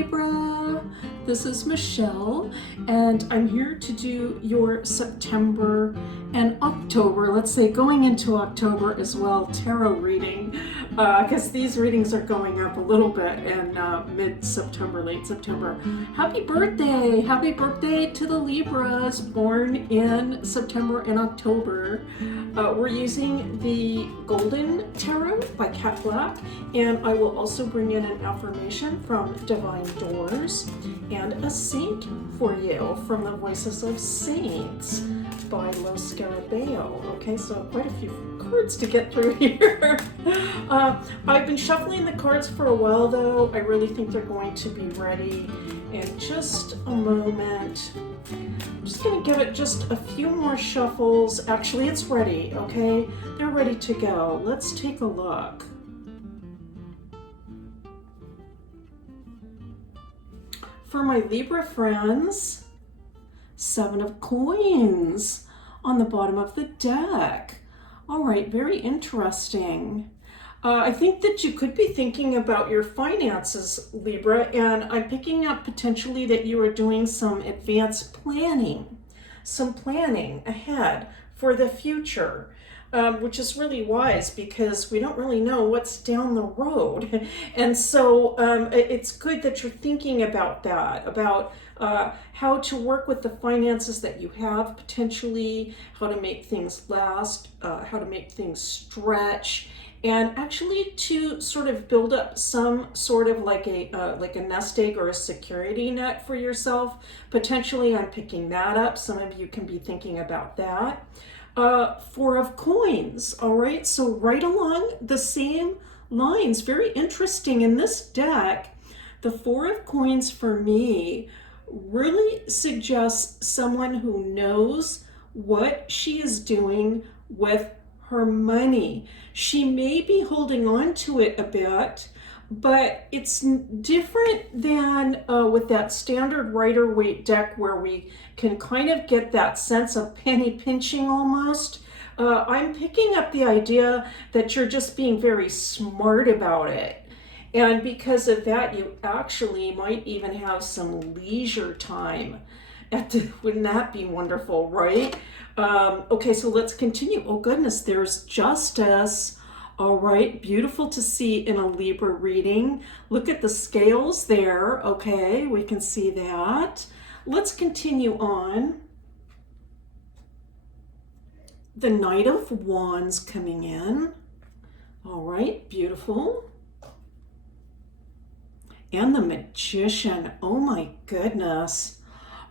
Libra. This is Michelle, and I'm here to do your September and October, let's say going into October as well, tarot reading, because these readings are going up a little bit in mid-September, late September. Happy birthday! Happy birthday to the Libras born in September and October. We're using the Golden Tarot by Cat Black, and I will also bring in an affirmation from Divine Doors and a saint for you from the Voices of Saints by Lo Scarabeo. Okay, so quite a few cards to get through here. I've been shuffling the cards for a while though. I really think they're going to be ready in just a moment. I'm just going to give it just a few more shuffles. Actually, it's ready, okay? They're ready to go. Let's take a look. For my Libra friends, 7 of Coins on the bottom of the deck. All right, very interesting. I think that you could be thinking about your finances, Libra, and I'm picking up potentially that you are doing some advanced planning, some planning ahead for the future. Which is really wise because we don't really know what's down the road. And so it's good that you're thinking about that, about how to work with the finances that you have potentially, how to make things last, how to make things stretch, and actually to sort of build up some sort of like a nest egg or a security net for yourself. Potentially, I'm picking that up. Some of you can be thinking about that. 4 of Coins, all right? So right along the same lines, very interesting. In this deck, the 4 of Coins for me really suggests someone who knows what she is doing with her money. She may be holding on to it a bit, but it's different than with that standard Rider-Waite deck where we can kind of get that sense of penny pinching almost. I'm picking up the idea that you're just being very smart about it. And because of that, you actually might even have some leisure time. Wouldn't that be wonderful, right? Okay, so let's continue. Oh goodness, there's Justice. All right, beautiful to see in a Libra reading. Look at the scales there. Okay, we can see that. Let's continue on. The Knight of Wands coming in. All right, beautiful. And the Magician. Oh my goodness.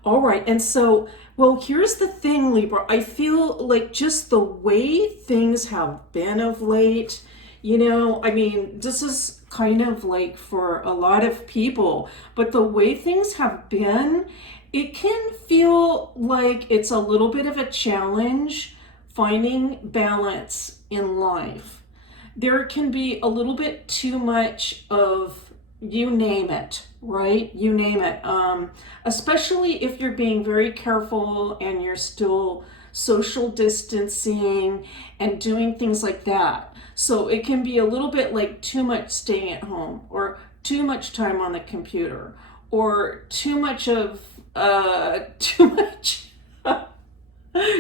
All right, and so, well, here's the thing, Libra. I feel like just the way things have been of late, you know, I mean, this is kind of like for a lot of people, but the way things have been, it can feel like it's a little bit of a challenge finding balance in life. There can be a little bit too much of you name it, right? You name it. Especially if you're being very careful and you're still social distancing and doing things like that. So it can be a little bit like too much staying at home, or too much time on the computer, or too much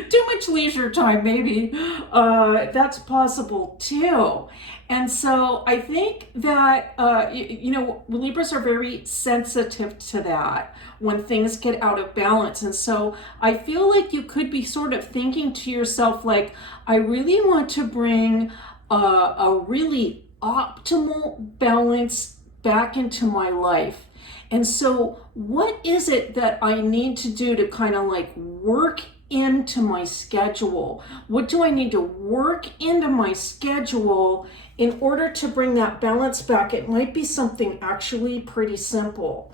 too much leisure time, maybe. That's possible too. And so I think that, you know, Libras are very sensitive to that when things get out of balance. And so I feel like you could be sort of thinking to yourself, like, I really want to bring a really optimal balance back into my life. And so what is it that I need to do to kind of like work into my schedule? What do I need to work into my schedule in order to bring that balance back? It might be something actually pretty simple.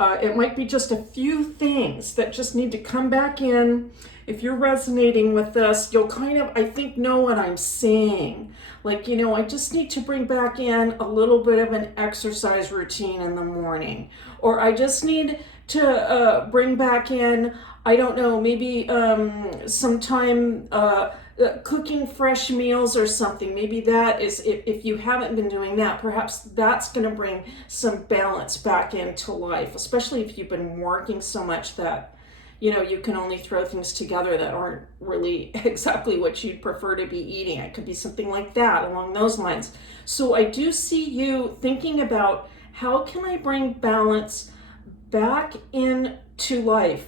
It might be just a few things that just need to come back in. If you're resonating with this, you'll kind of, I think, know what I'm saying. Like, you know, I just need to bring back in a little bit of an exercise routine in the morning. Or I just need to bring back in, I don't know, maybe some time cooking fresh meals or something. Maybe that is, if you haven't been doing that, perhaps that's going to bring some balance back into life, especially if you've been working so much that, you can only throw things together that aren't really exactly what you'd prefer to be eating. It could be something like that, along those lines. So I do see you thinking about, how can I bring balance back into life?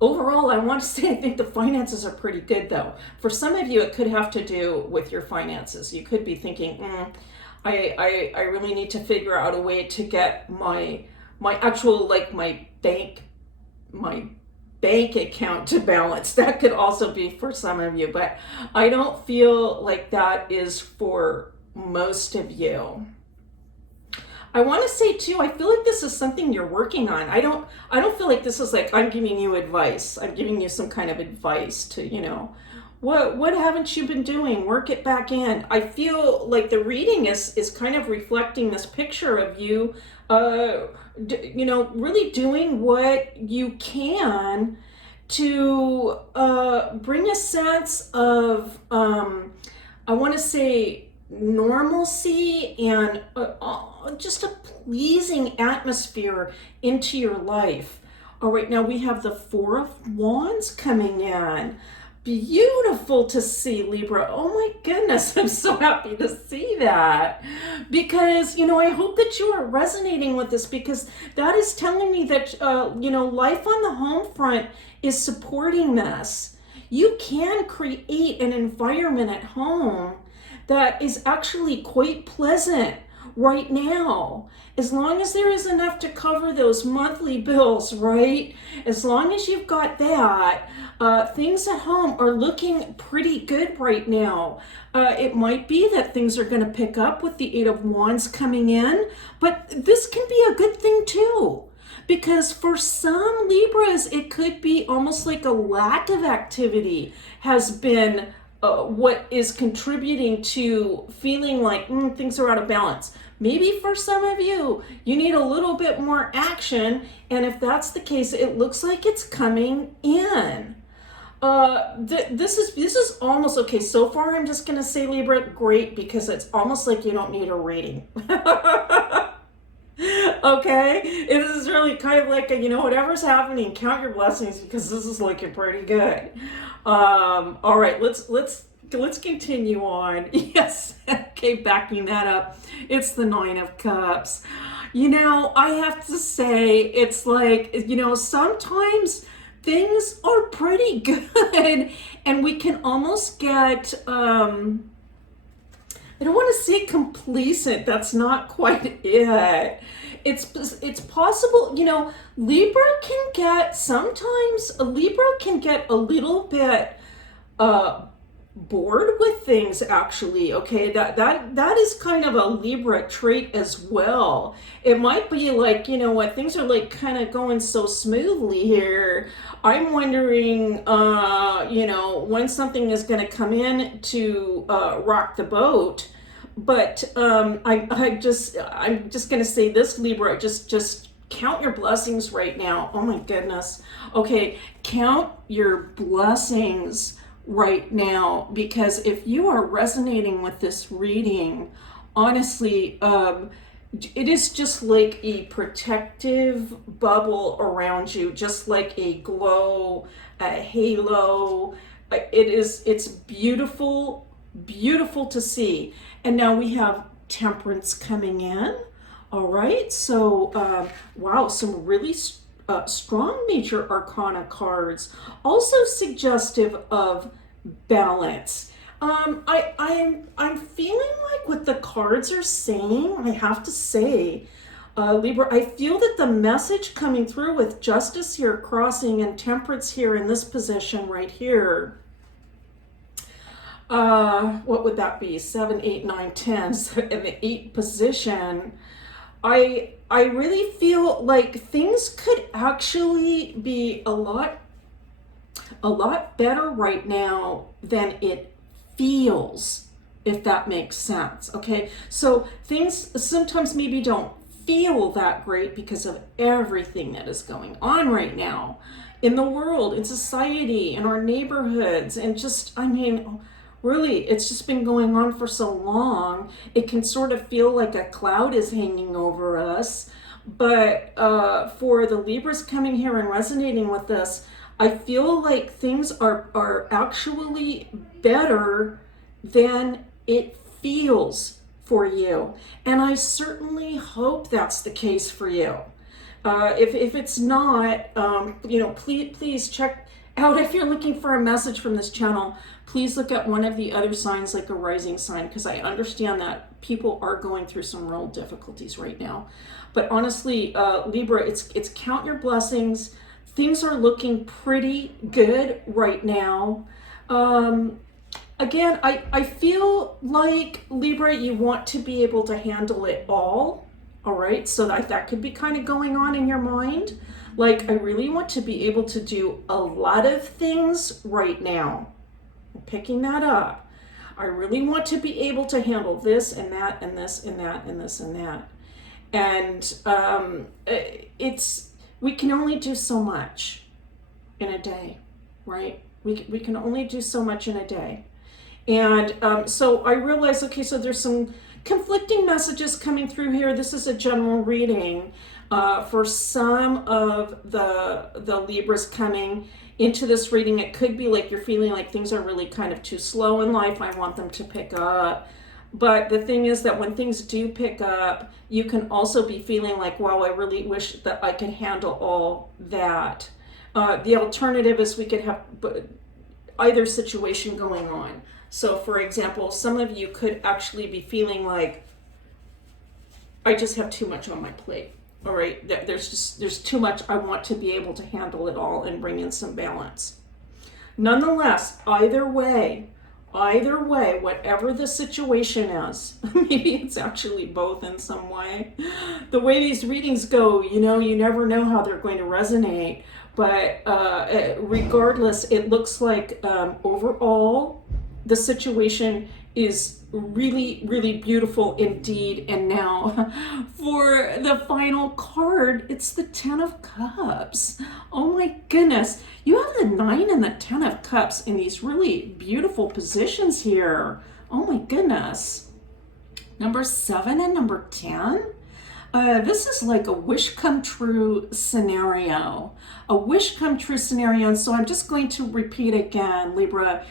Overall, I want to say I think the finances are pretty good, though. For some of you, it could have to do with your finances. You could be thinking, I really need to figure out a way to get my actual, like, my bank account to balance. That could also be for some of you, but I don't feel like that is for most of you. I want to say too, I feel like this is something you're working on. I don't feel like this is like I'm giving you advice. I'm giving you some kind of advice to, what haven't you been doing? Work it back in. I feel like the reading is kind of reflecting this picture of you, really doing what you can to bring a sense of, I want to say, normalcy and just a pleasing atmosphere into your life. All right, now we have the Four of Wands coming in. Beautiful to see, Libra. Oh my goodness, I'm so happy to see that, because I hope that you are resonating with this, because that is telling me that life on the home front is supporting this. You can create an environment at home that is actually quite pleasant right now, as long as there is enough to cover those monthly bills, right? As long as you've got that, things at home are looking pretty good right now. It might be that things are going to pick up with the Eight of Wands coming in, but this can be a good thing too. Because for some Libras, it could be almost like a lack of activity has been what is contributing to feeling like things are out of balance. Maybe for some of you, you need a little bit more action, and if that's the case, it looks like it's coming in. This is almost okay. So far, I'm just gonna say, Libra, great, because it's almost like you don't need a reading. Okay, it is really kind of like whatever's happening, count your blessings, because this is looking pretty good. All right, let's continue on. Yes, okay, backing that up, it's the Nine of Cups. I have to say, it's like, sometimes things are pretty good, and we can almost get I don't want to say complacent. That's not quite it. It's possible, Libra can get, sometimes a Libra can get a little bit bored with things, actually. Okay, that is kind of a Libra trait as well. It might be like, what, things are like kind of going so smoothly here. I'm wondering, when something is going to come in to rock the boat. But I'm just going to say this, Libra, just count your blessings right now. Oh my goodness. Okay, count your blessings right now, because if you are resonating with this reading, honestly, it is just like a protective bubble around you, just like a glow, a halo. It's beautiful, beautiful to see. And now we have Temperance coming in. All right, so wow, some really strong major arcana cards, also suggestive of balance. I'm feeling like what the cards are saying, I have to say, Libra, I feel that the message coming through with Justice here crossing and Temperance here in this position right here, what would that be? 7, 8, 9, 10, so in the 8 position. I really feel like things could actually be a lot better right now than it feels, if that makes sense. Okay, so things sometimes maybe don't feel that great because of everything that is going on right now in the world, in society, in our neighborhoods, and just, I mean, really, it's just been going on for so long. It can sort of feel like a cloud is hanging over us. But for the Libras coming here and resonating with this, I feel like things are actually better than it feels for you. And I certainly hope that's the case for you. If it's not, please check out, if you're looking for a message from this channel, please look at one of the other signs like a rising sign, because I understand that people are going through some real difficulties right now. But honestly, Libra, it's count your blessings. Things are looking pretty good right now. Again, I feel like, Libra, you want to be able to handle it all right? So that could be kind of going on in your mind. Like, I really want to be able to do a lot of things right now. I'm picking that up. I really want to be able to handle this and that and this and that and this and that. And we can only do so much in a day, right? We can only do so much in a day. And so I realized, okay, so there's some conflicting messages coming through here. This is a general reading for some of the Libras coming into this reading. It could be like you're feeling like things are really kind of too slow in life. I want them to pick up. But the thing is that when things do pick up, you can also be feeling like, wow, I really wish that I could handle all that. The alternative is we could have either situation going on. So for example, some of you could actually be feeling like, I just have too much on my plate. All right, there's too much. I want to be able to handle it all and bring in some balance. Nonetheless, either way, whatever the situation is, maybe it's actually both in some way. The way these readings go, you never know how they're going to resonate. But regardless, it looks like overall, the situation is really, really beautiful indeed. And now for the final card, it's the Ten of Cups. Oh my goodness. You have the 9 and the 10 of Cups in these really beautiful positions here. Oh my goodness. Number 7 and number 10. This is like a wish come true scenario. A wish come true scenario. And so I'm just going to repeat again, Libra.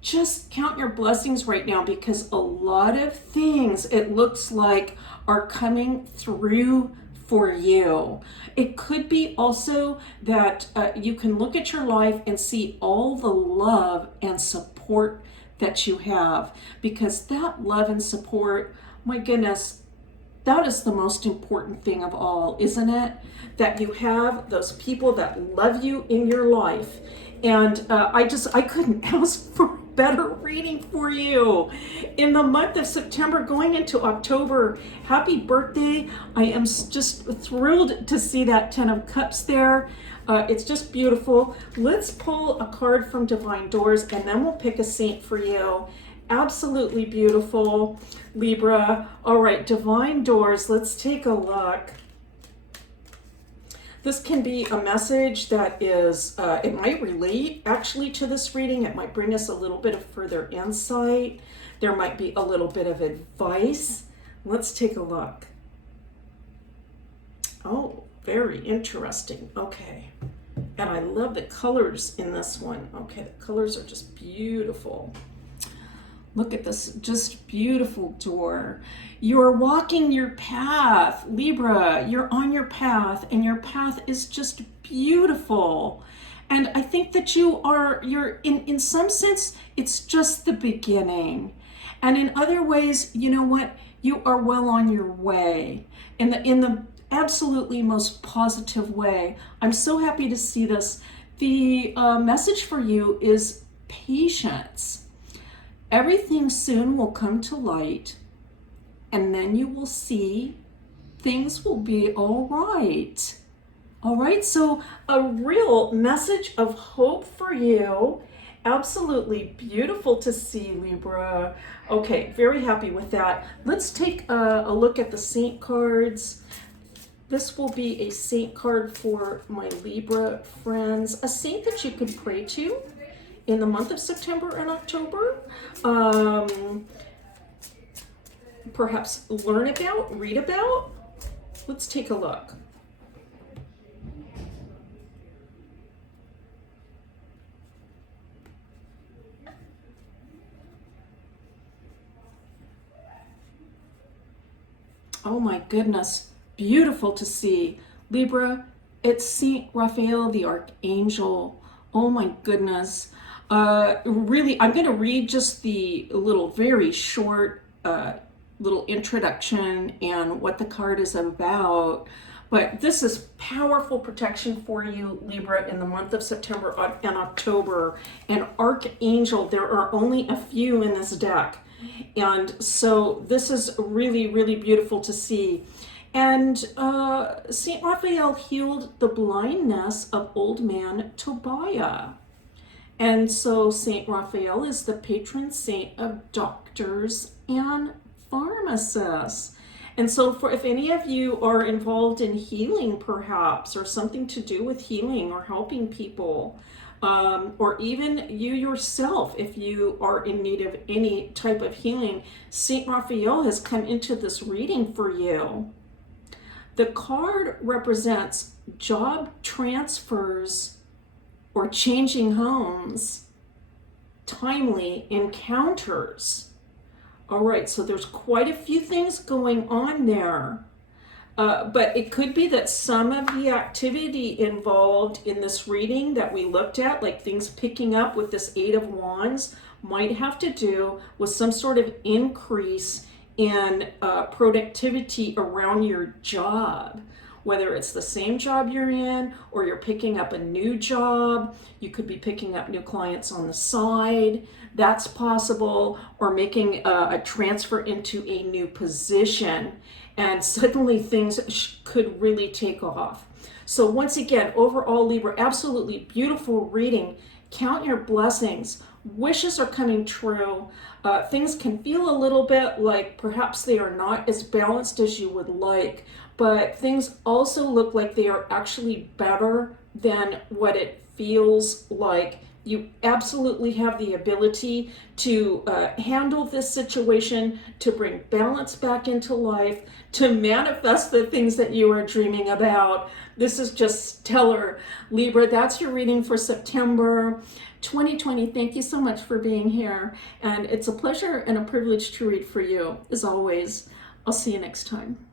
Just count your blessings right now, because a lot of things, it looks like, are coming through for you. It could be also that you can look at your life and see all the love and support that you have, because that love and support, my goodness, that is the most important thing of all, isn't it? That you have those people that love you in your life. And I couldn't ask for better reading for you in the month of September going into October. Happy birthday. I am just thrilled to see that 10 of Cups there. It's just beautiful. Let's pull a card from Divine Doors and then we'll pick a saint for you. Absolutely beautiful, Libra. All right, Divine Doors, let's take a look. This can be a message that is, it might relate actually to this reading. It might bring us a little bit of further insight. There might be a little bit of advice. Let's take a look. Oh, very interesting. Okay. And I love the colors in this one. Okay, the colors are just beautiful. Look at this, just beautiful door. You're walking your path, Libra. You're on your path, and your path is just beautiful. And I think that you're in some sense, it's just the beginning. And in other ways, you know what? You are well on your way in the absolutely most positive way. I'm so happy to see this. The message for you is patience. Everything soon will come to light, and then you will see things will be all right. All right, so a real message of hope for you. Absolutely beautiful to see, Libra. Okay, very happy with that. Let's take a look at the saint cards. This will be a saint card for my Libra friends, a saint that you could pray to in the month of September and October. Perhaps learn about, read about. Let's take a look. Oh my goodness, beautiful to see. Libra, it's Saint Raphael, the Archangel. Oh my goodness. Really, I'm going to read just the little, very short little introduction and what the card is about. But this is powerful protection for you, Libra, in the month of September and October. And Archangel, there are only a few in this deck. And so this is really, really beautiful to see. And St. Raphael healed the blindness of old man Tobiah. And so St. Raphael is the patron saint of doctors and pharmacists. And so for if any of you are involved in healing perhaps, or something to do with healing or helping people, or even you yourself, if you are in need of any type of healing, St. Raphael has come into this reading for you. The card represents job transfers or changing homes, timely encounters. All right, so there's quite a few things going on there. But it could be that some of the activity involved in this reading that we looked at, like things picking up with this Eight of Wands, might have to do with some sort of increase in productivity around your job. Whether it's the same job you're in or you're picking up a new job, you could be picking up new clients on the side. That's possible, or making a transfer into a new position. And suddenly things could really take off. So once again, overall, Libra, absolutely beautiful reading. Count your blessings. Wishes are coming true. Things can feel a little bit like perhaps they are not as balanced as you would like, but things also look like they are actually better than what it feels like. You absolutely have the ability to handle this situation, to bring balance back into life, to manifest the things that you are dreaming about. This is just stellar, Libra. That's your reading for September 2020. Thank you so much for being here. And it's a pleasure and a privilege to read for you, as always. I'll see you next time.